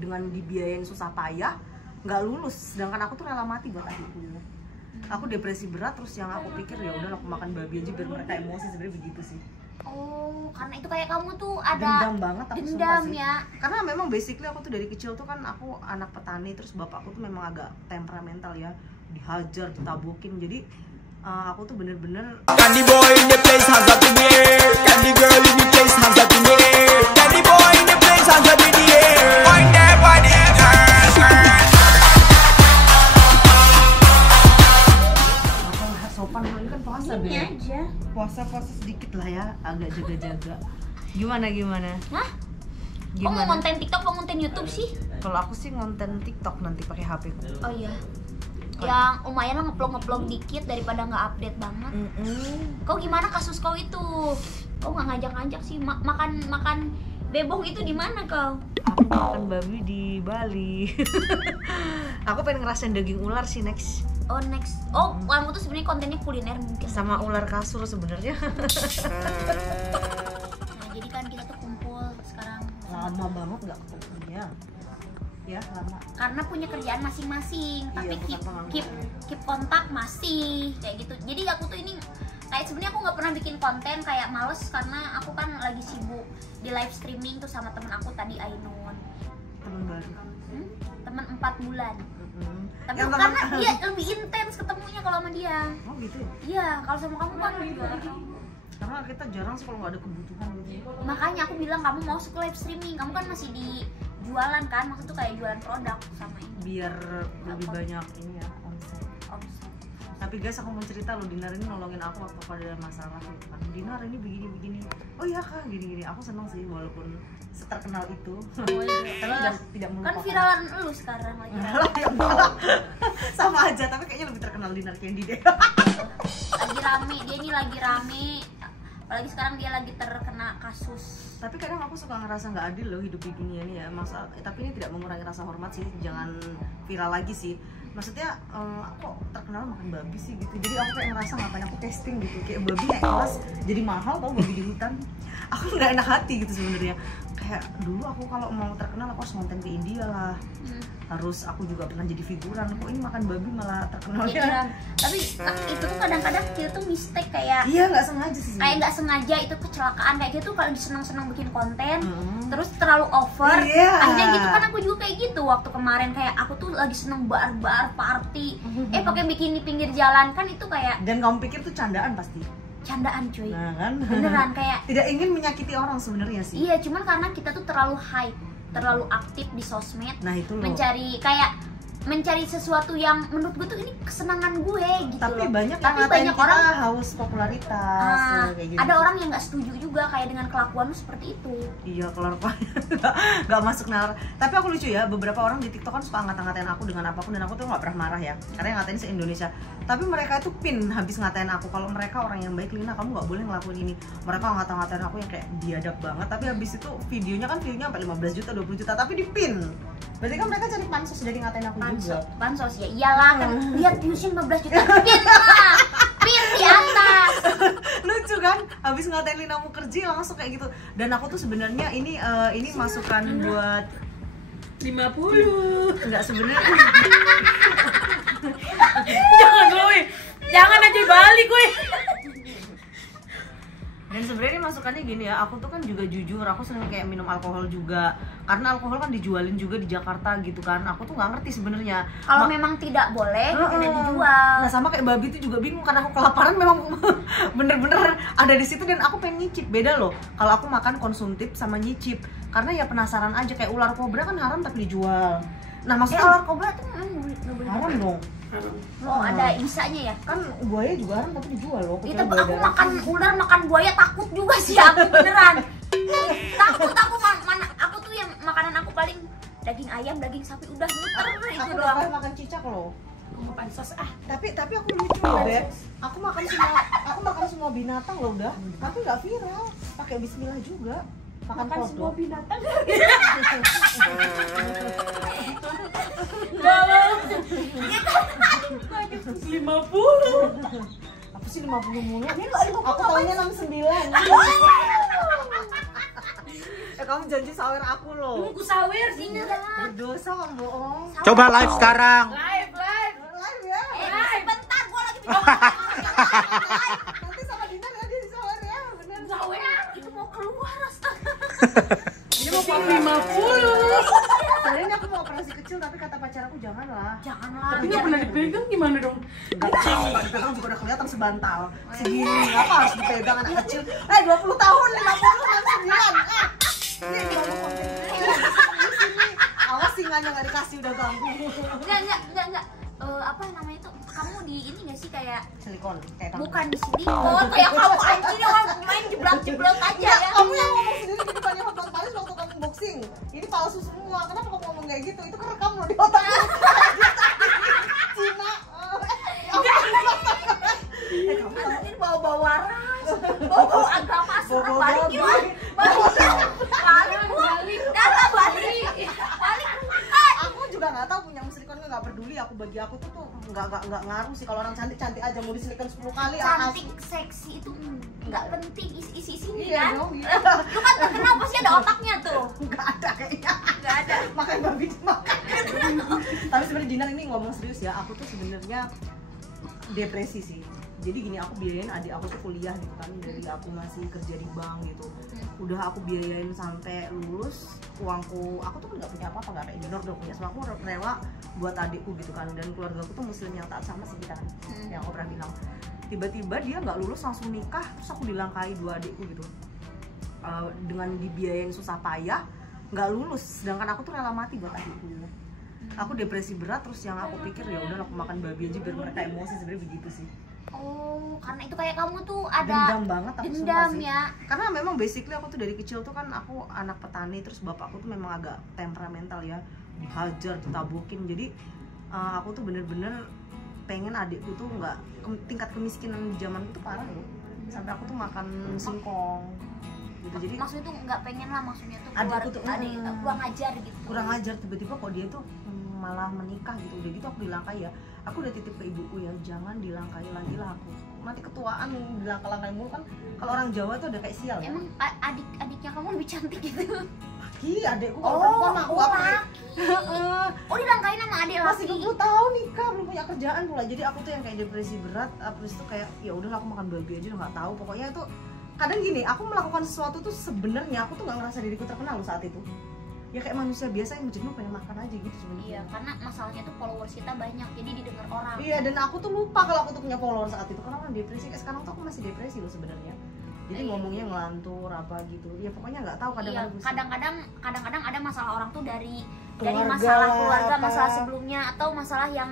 dengan dibiayain susah payah nggak lulus, sedangkan aku tuh rela mati buat adikku. Aku depresi berat, terus yang aku pikir ya udah aku makan babi aja biar mereka emosi, sebenarnya begitu sih. Oh, karena itu kayak kamu tuh ada dendam banget aku dendam sih. Ya. Karena memang basically aku tuh dari kecil tuh kan aku anak petani, terus bapakku tuh memang agak temperamental ya, dihajar, ditabokin. Jadi aku tuh bener-bener Candy boy in the place, hands up in the air. Candy girl in the place, hands up in the air. Candy boy in the place, hands up in the air. Wind that body, girl, girl. sopan, ini kan puasa Ini Beb. aja. Puasa sedikit lah ya, agak jaga-jaga. Gimana? Hah? Kok mau konten TikTok, mau konten YouTube sih? Kalau aku sih ngonten TikTok nanti pakai HP ku. Oh iya. Yang lumayan lah ngeplong dikit daripada nggak update banget. Kau gimana kasus kau itu? Kau nggak ngajak-ngajak sih makan bebong itu di mana kau? Aku makan babi di Bali. Aku pengen ngerasain daging ular sih next. Oh next. Oh, kamu tuh sebenarnya kontennya kuliner mungkin. Sama ular kasur sebenarnya. Nah, jadi kan kita tuh kumpul sekarang. Lama banget nggak ketemunya. Ya lama. Karena punya kerjaan masing-masing, tapi Iya, keep kontak masih kayak gitu. Jadi aku tuh ini kayak sebenarnya aku nggak pernah bikin konten, kayak males karena aku kan lagi sibuk di live streaming tuh sama temen aku tadi Ainun. Temen baru. Temen 4 bulan. Tapi Yang karena temen- dia lebih intens ketemunya kalau sama dia. Oh gitu ya? Iya, kalau sama kamu kan Karena kita jarang sih kalau nggak ada kebutuhan gitu. makanya aku bilang kamu mau suka live streaming, kamu kan masih di jualan kan, maksud tuh kayak jualan produk sama ini. Biar lebih banyak ini ya omset. Tapi guys, aku mau cerita loh, Dinar ini nolongin aku waktu aku ada masalah gitu kan. Dinar ini begini. Oh iya kak, gini. Aku seneng sih walaupun seterkenal itu. Oh, iya. Tapi tidak Kan melupakan. viralan lu sekarang lagi. Sama aja, tapi kayaknya lebih terkenal Dinar Candy deh. Lagi rame, dia ini lagi rame. Apalagi sekarang dia lagi terkena kasus. Tapi kadang aku suka ngerasa nggak adil loh hidup di dunia ini ya. Tapi ini tidak mengurangi rasa hormat sih. Jangan viral lagi sih. Maksudnya kok terkenal makan babi sih gitu. Jadi aku kayak ngerasa ngapain aku testing gitu. Kayak babi naik kelas jadi mahal tau babi di hutan. Aku nggak enak hati gitu sebenarnya. Kayak dulu aku kalau mau terkenal aku harus ngonten ke India lah. Harus aku juga pernah jadi figuran. Kok ini makan babi malah terkenal ya? Tapi itu tuh kadang-kadang kita tuh mistake kayak. Iya nggak sengaja sih. Kayak nggak sengaja itu kecelakaan kayak gitu kalau seneng-seneng bikin konten, terus terlalu over. Akhirnya gitu kan aku juga kayak gitu waktu kemarin kayak aku tuh lagi seneng bar party, pakai bikini pinggir jalan kan itu kayak. Dan kamu pikir tuh candaan pasti. Candaan cuy. Nah kan? Beneran kayak. Tidak ingin menyakiti orang sebenarnya sih. Iya, cuman karena kita tuh terlalu hype, terlalu aktif di sosmed. Nah itu loh. Mencari sesuatu yang menurut gue tuh ini kesenangan gue gitu. Tapi loh. banyak Tapi yang banyak orang haus popularitas kayak gitu. ada orang yang nggak setuju juga kayak dengan kelakuan lu seperti itu. Iya, kelakuannya nggak masuk nalar. Tapi aku lucu ya, beberapa orang di TikTok kan suka ngatain aku dengan apapun dan aku tuh nggak pernah marah ya, karena yang ngatain se-Indonesia. Tapi mereka itu pin habis ngatain aku. Kalau mereka orang yang baik, Lina kamu nggak boleh ngelakuin ini. Mereka ngatain aku yang kayak biadab banget. Tapi habis itu videonya sampai 15 juta, 20 juta, tapi di pin. Berarti kan mereka cari pansos dari ngatain aku juga. Pansos ya, iyalah kan lihat viewsnya 15 juta, pin lah, pin di atas. Lucu kan, habis ngatain Lina Mukherjee langsung kayak gitu. Dan aku tuh sebenarnya ini masukan buat 50. enggak sebenarnya. Jangan gue, jangan aja balik gue. Dan sebenarnya masukannya gini ya, aku tuh kan juga jujur, aku seneng kayak minum alkohol juga. Karena alkohol kan dijualin juga di Jakarta gitu kan. Aku tuh nggak ngerti sebenarnya. Kalau memang tidak boleh, tidak dijual. Nah sama kayak babi itu juga bingung karena aku kelaparan memang bener-bener ada di situ dan aku pengen nyicip. Beda loh kalau aku makan konsumtif sama nyicip. Karena ya penasaran aja, kayak ular kobra kan haram tapi dijual. Nah maksudnya Ular kobra tuh nggak boleh. haram dong. Oh ada insanya ya? Kan buaya juga haram tapi dijual loh. Itu aku makan ular, makan buaya takut juga sih aku beneran. Takut aku aku tuh yang makanan aku paling daging ayam, daging sapi udah muter itu aku doang. makan cicak loh. Mau pansos Tapi aku lucu loh Beb. Aku makan semua binatang loh udah. Tapi nggak viral. Pakai bismillah juga. Makan semua kodok. binatang. Gak 50. Apa sih 50 mulu? Aku tahunya 69. Kamu janji sawer aku loh. Aku sawer sih Berdosa kamu bohong. Coba live sekarang. Live. Live ya. Sebentar gua lagi Nanti sama Dinar ya dia sawer ya, bener. sawer. Itu mau keluar astaga. Ini mau 50. Sebenarnya aku mau operasi kecil tapi kata pacar aku janganlah. Janganlah. Tapi nggak pernah dipegang gimana dong? Enggak dipegang juga udah kelihatan sebantal. Segini apa harus dipegang anak kecil? 20 tahun, 50, 69. Ini baru konten. Awas singanya nggak dikasih udah ganggu. Enggak. Apa namanya itu? Kamu di ini nggak sih kayak Silikon kayak kamu. bukan di silikon kayak kamu anjing orang main jeblak-jeblak aja Enggak, ya. kamu yang ngomong sendiri di depannya Hotman Paris waktu kamu unboxing. Ini palsu semua. Kenapa kamu ngomong kayak gitu? Itu kerekam loh di otak. Cina. Kamu Ini bawa-bawa ras, bawa agama serem balik yuk. Balik. aku juga nggak tahu punya silikon nggak peduli. Aku bagi aku tuh nggak ngaruh sih. Kalau orang cantik aja mau disilikan 10 kali. Cantik, seksi itu nggak penting isi sini Iya kan. dong, iya. Lu kan terkenal pasti ada otaknya tuh. Nggak ada kayaknya. Nggak ada. Makan babi dimakan. Tapi sebenarnya Dinar ini ngomong serius ya. Aku tuh sebenarnya depresi sih. Jadi gini, aku biayain adik aku tuh kuliah gitu kan, dari aku masih kerja di bank gitu. Udah aku biayain sampai lulus, uangku, aku tuh nggak punya apa-apa, nggak kayak Dinar udah punya. Semua aku rela buat adikku gitu kan. Dan keluarga aku tuh muslim yang taat sama sih kita kan, yang aku pernah bilang. Tiba-tiba dia nggak lulus langsung nikah, terus aku dilangkai 2 adikku gitu. Dengan dibiayain susah payah, nggak lulus. Sedangkan aku tuh rela mati buat adikku gitu. Aku depresi berat, terus yang aku pikir ya udah aku makan babi aja biar mereka emosi, sebenarnya begitu sih. Oh, karena itu kayak kamu tuh ada Dendam banget aku sumpah dendam sih. ya. Karena memang basically aku tuh dari kecil tuh kan aku anak petani, terus bapakku tuh memang agak temperamental ya, dihajar, ditabokin. Jadi aku tuh bener-bener pengen adikku tuh nggak, tingkat kemiskinan di zaman itu parah loh. Sampai aku tuh makan singkong gitu. Jadi Maksudnya tuh nggak pengen lah, maksudnya tuh Adikku tuh, kurang ajar gitu. kurang ajar. Tiba-tiba kok dia tuh malah menikah gitu. Udah gitu aku dilangkai ya. Aku udah titip ke ibuku ya, jangan dilangkai lagi lah aku. Nanti ketuaan dilangkai-langkai mulu kan. Kalau orang Jawa tuh ada kayak sial ya. Emang adiknya kamu lebih cantik gitu? Iya, adekku kalau perempuan mah aku apa? Oh, dilangkain sama adik Masih laki. 20 tahun nikah, belum punya kerjaan pula. Jadi aku tuh yang kayak depresi berat. Habis itu kayak ya udahlah aku makan babi aja, nggak tahu. Pokoknya itu kadang gini, aku melakukan sesuatu tuh sebenarnya aku tuh nggak ngerasa diriku terkenal loh saat itu. Ya kayak manusia biasa yang jenuh pengen makan aja gitu sebenarnya. Iya, karena masalahnya tuh followers kita banyak, jadi didengar orang. Iya, dan aku tuh lupa kalau aku tuh punya follower saat itu. Karena orang depresi, kayak sekarang tuh aku masih depresi loh sebenarnya. Jadi ngomongnya ngelantur apa gitu. Ya pokoknya nggak tahu Iya, kadang-kadang. kadang-kadang ada masalah orang tuh dari Keluarga masalah keluarga, apa. masalah sebelumnya, atau masalah yang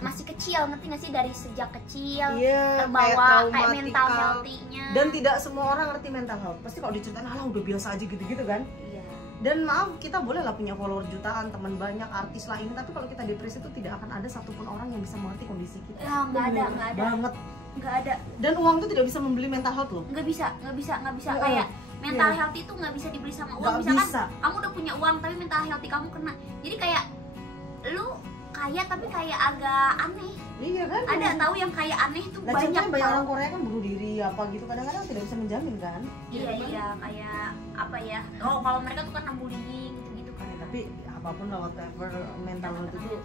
masih kecil, ngerti nggak sih, dari sejak kecil Iya, terbawa kayak traumatikal. mental health-nya. Dan tidak semua orang ngerti mental health. Pasti kalau diceritain, alah udah biasa aja gitu-gitu kan. Iya. Dan maaf, kita boleh lah punya follower jutaan, teman banyak, artis lah ini, tapi kalau kita depresi itu tidak akan ada satupun orang yang bisa mengerti kondisi kita. Ya, nggak ada Banget. nggak ada, Dan uang tuh tidak bisa membeli mental health loh. nggak bisa Iya. kayak mental Iya. health itu nggak bisa dibeli sama uang. Nggak Misalkan bisa. kamu udah punya uang tapi mental health kamu kena, jadi kayak lu kaya tapi kayak agak aneh. Iya kan? Ada tahu yang kayak aneh tuh Nah, banyak contohnya banyak tau. orang Korea kan bunuh diri apa gitu, kadang-kadang tidak bisa menjamin kan. Iya kayak apa ya, oh kalau mereka tuh kan bullying gitu kan. Ya, tapi apapun lah, whatever mental health itu.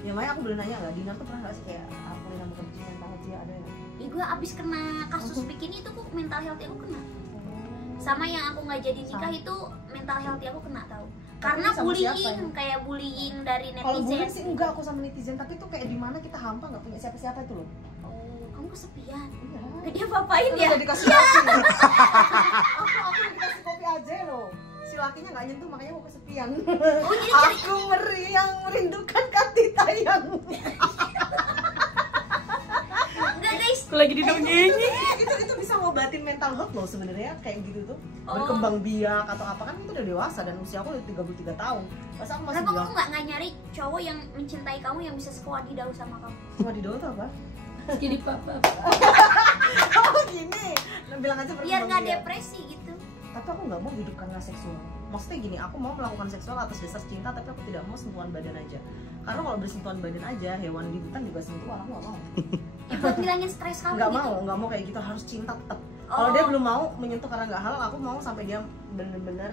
Ya makanya aku boleh nanya nggak, Dinar tuh pernah nggak sih kayak apa yang namanya kondisi mental health dia ada nggak? Gue abis kena kasus bikini itu kok mental health aku kena. Sama yang aku nggak jadi nikah itu mental health aku kena tahu. Karena sama siapa bullying, ya? kayak bullying dari Kalau bullying netizen. sih enggak aku sama netizen, tapi tuh kayak di mana kita hampa nggak punya siapa-siapa itu loh. Oh, kamu kesepian. Iya. Gak dia apain ya? Udah dikasih kopi. aku udah dikasih kopi aja loh. Si lakinya nggak nyentuh, makanya aku kesepian. Oh, jadi Aku yang merindukan kati tayang. enggak guys. Lagi didongengin. itu bisa ngobatin mental health loh sebenarnya, kayak gitu tuh. Oh. Berkembang biak atau apa, kan itu udah dewasa dan usia aku udah 33 tahun. Masa aku masih Kenapa bilang, kamu nggak nyari cowok yang mencintai kamu yang bisa sewadidaw sama kamu? cuma di tuh apa? Jadi papa. Oh gini, bilang aja Biar berkembang nggak biak. depresi gitu. Tapi aku nggak mau hidup karena seksual. Maksudnya gini, aku mau melakukan seksual atas dasar cinta, tapi aku tidak mau sentuhan badan aja. Karena kalau bersentuhan badan aja, hewan di hutan juga sentuhan, aku nggak mau. Ya buat ngilangin stres kamu Nggak gitu. mau, nggak mau kayak gitu, harus cinta tetap. Oh. Kalau dia belum mau menyentuh karena nggak halal, aku mau sampai dia bener-bener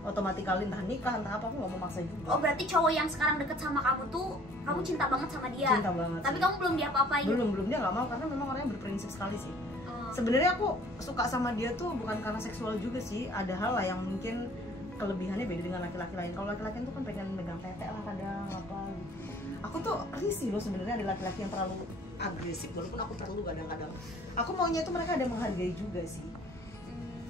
otomatikali entah nikah entah apa, aku nggak mau maksa juga. Oh berarti cowok yang sekarang deket sama kamu tuh kamu cinta banget sama dia? Cinta banget Tapi sih. kamu belum diapa-apain? Belum dia nggak mau karena memang orangnya berprinsip sekali sih. Oh. Sebenarnya aku suka sama dia tuh bukan karena seksual juga sih, ada hal lah yang mungkin kelebihannya beda dengan laki-laki lain. Kalau laki-laki tuh kan pengen megang tete lah kadang apa gitu. Aku tuh risih loh sebenarnya ada laki-laki yang terlalu agresif, walaupun aku terlalu kadang-kadang. Aku maunya tuh mereka ada menghargai juga sih.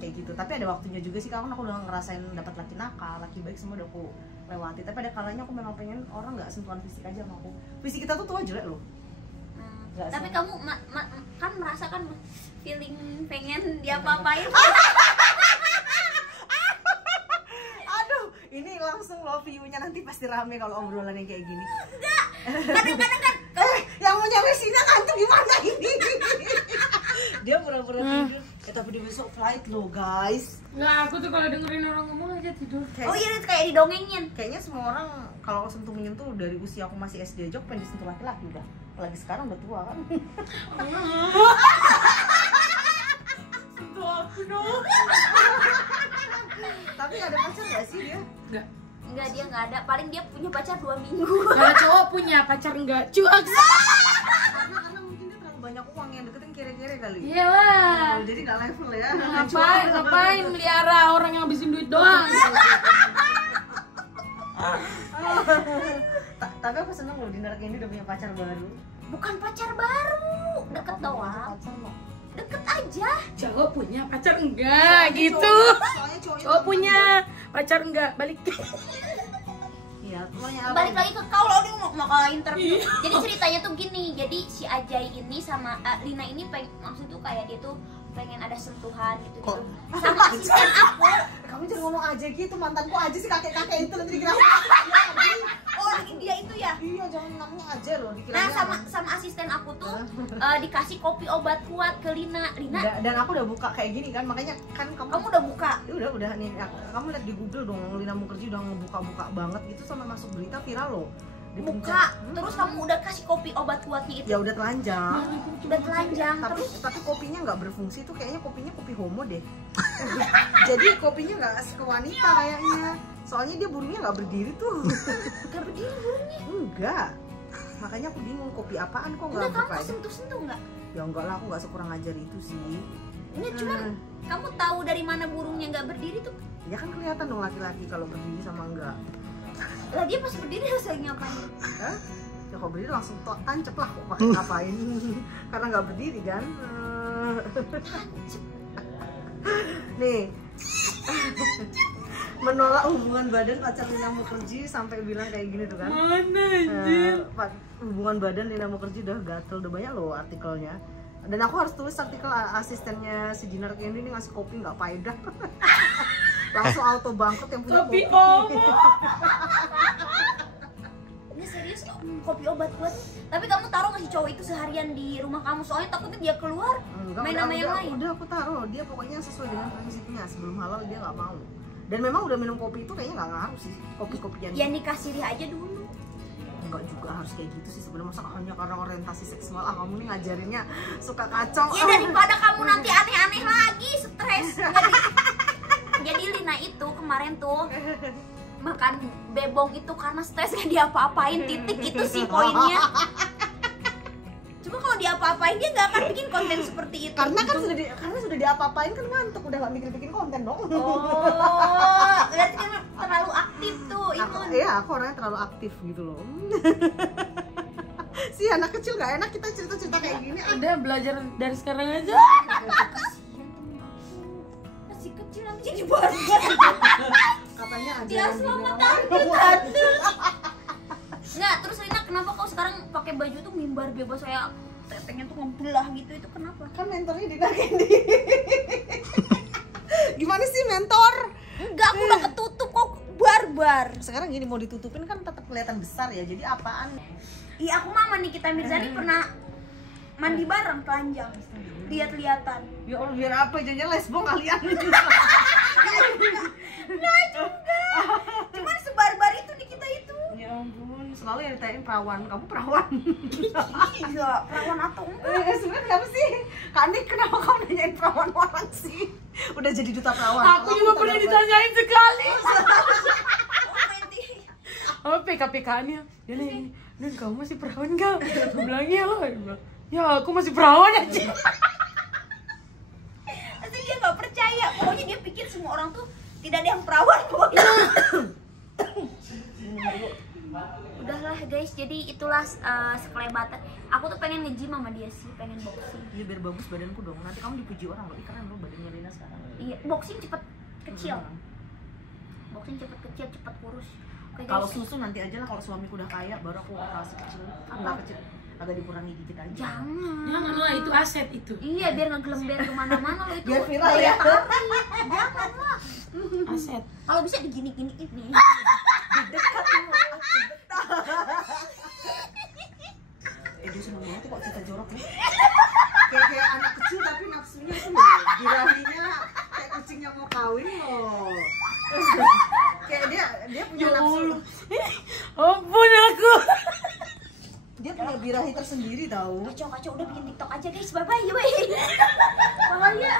Kayak gitu. Tapi ada waktunya juga sih, karena aku udah ngerasain dapat laki nakal, laki baik semua udah aku lewati. Tapi ada kalanya aku memang pengen orang nggak sentuhan fisik aja sama aku. Fisik kita tuh tua jelek loh. Nggak Tapi sama. kamu kan merasakan feeling pengen diapa-apain? Aduh, ini langsung love you-nya nanti pasti rame kalau obrolannya kayak gini. Enggak. Kadang-kadang kan Yang mau nyampe sini ngantuk gimana ini? Dia pura-pura tidur. Tapi dia besok flight loh guys. Nggak, aku tuh kalau dengerin orang ngomong aja tidur. oh iya kayak didongengin. Kayaknya semua orang kalau sentuh menyentuh dari usia aku masih SD aja, aku pengen disentuh laki-laki udah. Apalagi sekarang udah tua kan. Sentuh aku dong. Tapi ada pacar gak sih dia? Nggak. Enggak, dia nggak ada. Paling dia punya pacar 2 minggu. Kalau cowok punya pacar enggak cuak. Karena mungkin dia terlalu banyak uang yang deketin kere-kere kali. Iyalah. Oh, jadi gak level ya. Ngapain melihara orang yang habisin duit doang? Tapi aku seneng loh Dinda Candy udah punya pacar baru. Bukan pacar baru, deket doang. Pacar loh. Deket aja. Cowok punya pacar enggak gitu. Soalnya cowoknya Cowok punya pacar enggak balik. Iya, pokoknya apa? Balik lagi ke kau loh, dia mau interview. Jadi ceritanya tuh gini, jadi si Ajay ini sama Lina ini maksud tuh kayak dia tuh pengen ada sentuhan gitu gitu. Sama asisten aku. Kamu jangan ngomong aja gitu, mantanku aja sih kakek-kakek itu nanti dikira. Oh, dia itu ya. Iya, jangan namanya aja loh dikira. Nah, sama asisten aku tuh dikasih kopi obat kuat ke Lina. Dan aku udah buka kayak gini kan, makanya kan Kamu udah buka? udah nih, kamu lihat di Google dong, Lina Mukherjee udah ngebuka-buka banget gitu, sama masuk berita viral loh. Buka, terus kamu udah kasih kopi obat kuatnya itu. Ya udah telanjang. Udah telanjang, Tapi kopinya nggak berfungsi tuh, kayaknya kopinya kopi homo deh. Jadi kopinya nggak ke wanita kayaknya. Soalnya dia burungnya nggak berdiri tuh. Gak berdiri burungnya. Enggak. Makanya aku bingung kopi apaan kok nggak Udah buka kamu aja. sentuh-sentuh nggak? Ya enggak lah, aku nggak sekurang ajar itu sih. Ini cuman kamu tahu dari mana burungnya nggak berdiri tuh? Ya kan kelihatan dong laki-laki kalau berdiri sama enggak. Lah dia pas berdiri rasanya ngapain? Hah? Ya kalau berdiri langsung tancep lah, kok pakai ngapain? Karena nggak berdiri kan. Nih. Menolak hubungan badan pacar Lina Mukherjee sampai bilang kayak gini tuh kan. Mana anjir? Hubungan badan Lina Mukherjee udah gatel, udah banyak loh artikelnya. Dan aku harus tulis artikel asistennya si Dinda Candy ini ngasih kopi nggak faedah. Langsung auto bangkrut yang punya kopi. Ini serius kopi obat kuat. Tapi kamu taruh nggak si cowok itu seharian di rumah kamu? Soalnya takutnya dia keluar Enggak, main sama yang lain. Udah aku taruh, dia pokoknya sesuai dengan prinsipnya, sebelum halal dia nggak mau. Dan memang udah minum kopi itu kayaknya nggak ngaruh sih, kopi-kopian. Ya dikasih dia aja dulu. Enggak juga harus kayak gitu sih sebenarnya, masa hanya karena orientasi seksual kamu nih ngajarinnya suka kacau. Ya daripada kamu nanti aneh-aneh lagi, stres. Jadi Lina itu kemarin tuh makan bebong itu karena stres, gak diapa-apain, titik itu sih poinnya. Cuma kalau diapa-apain dia nggak akan bikin konten seperti itu. Karena kan sudah diapa-apain kan ngantuk, udah nggak mikir bikin konten dong. Oh, berarti kan terlalu aktif tuh Imun. Iya, aku orangnya terlalu aktif gitu loh. Si anak kecil gak enak kita cerita-cerita kayak gini. Udah belajar dari sekarang aja. Masih kecil aku jadi bangga. Katanya aja Dia selamat tante. Nggak, terus Lina kenapa kau sekarang pakai baju tuh mimbar bebas kayak tetenya tuh ngebelah gitu, itu kenapa? kan mentornya Dinda Candy. Gimana sih mentor? Enggak, aku udah ketutup kok barbar. Sekarang gini mau ditutupin kan tetap kelihatan besar ya. Jadi apaan? Iya, aku mama Nikita Mirzani pernah mandi bareng telanjang. Lihat-lihatan. Ya Allah, biar apa? Jangan lesbong kalian. Nah juga. Cuman sebarbar itu di kita itu. Ya ampun, selalu yang ditanyain perawan. Kamu perawan? Iya, perawan atau enggak? Sebenarnya kenapa sih? Kak Nik, kenapa kamu nanyain perawan orang sih? Udah jadi duta perawan. Aku juga pernah ditanyain sekali. Oh, Apa PK-PK-nya? Dia nanya, "Nun, kamu masih perawan gak?" Aku bilang, "Iya loh." Dia bilang, "Ya, aku masih perawan aja." Pasti dia nggak percaya, pokoknya dia pikir semua orang tuh tidak ada yang perawan pokoknya. Udahlah guys, jadi itulah sekelebatan. Aku tuh pengen nge-gym sama dia sih, pengen boxing. Iya biar bagus badanku dong. Nanti kamu dipuji orang loh. Ih, keren loh badannya Lina sekarang. Iya, boxing cepet kecil. Boxing cepet kecil, cepet kurus. Oke, Kalau guys. susu nanti aja lah, kalau suamiku udah kaya baru aku operasi kecil. Enggak kecil, agak dikurangi dikit aja. Jangan. Jangan lah, itu aset itu. Iya, biar ngegelember kemana-mana lo itu. Biar viral ya. Jangan lah. Aset. Kalau bisa digini-gini ini. Dekat sama aku. Dia seneng banget tuh kok cerita jorok ya. Kayak anak kecil tapi nafsunya tuh loh. Birahinya kayak kucingnya mau kawin loh. Kayak dia punya Ya nafsu. Allah. Ampun aku. Dia punya birahi tersendiri tahu. Kacau-kacau udah bikin TikTok aja guys. Bye bye. Bye. Bye ya.